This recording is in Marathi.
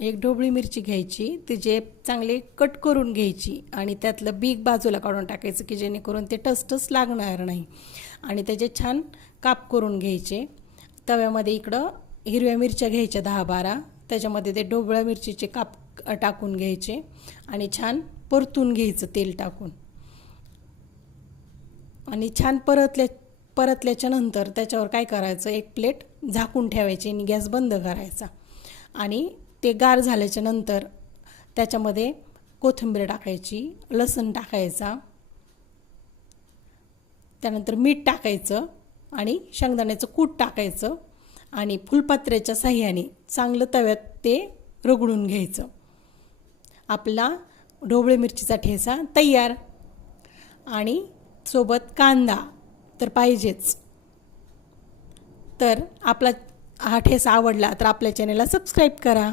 एक ढोबळी मिरची घ्यायची, तिचे चांगले कट करून घ्यायची आणि त्यातलं बीग बाजूला काढून टाकायचं की जेणेकरून ते टसटस लागणार नाही. आणि त्याचे छान काप करून घ्यायचे. तव्यामध्ये इकडं हिरव्या मिरच्या घ्यायच्या 10-12, त्याच्यामध्ये ते ढोबळ्या मिरचीचे काप टाकून घ्यायचे आणि छान परतून घ्यायचं तेल टाकून. आणि छान परतल्याच्या नंतर त्याच्यावर काय करायचं, एक प्लेट झाकून ठेवायची आणि गॅस बंद करायचा. आणि ते गार झाल्याच्या नंतर त्याच्यामध्ये कोथिंबीर टाकायची, लसूण टाकायचा, त्यानंतर मीठ टाकायचं आणि शेंगदाण्याचं कूट टाकायचं आणि फुलपात्र्याच्या साह्याने चांगलं तव्यात ते रगडून घ्यायचं. आपला ढोबळी मिरचीचा ठेचा तयार. आणि सोबत कांदा तर पाहिजेच. तर आपला हा ठेचा आवडला तर आपल्या चॅनलला सबस्क्राईब करा.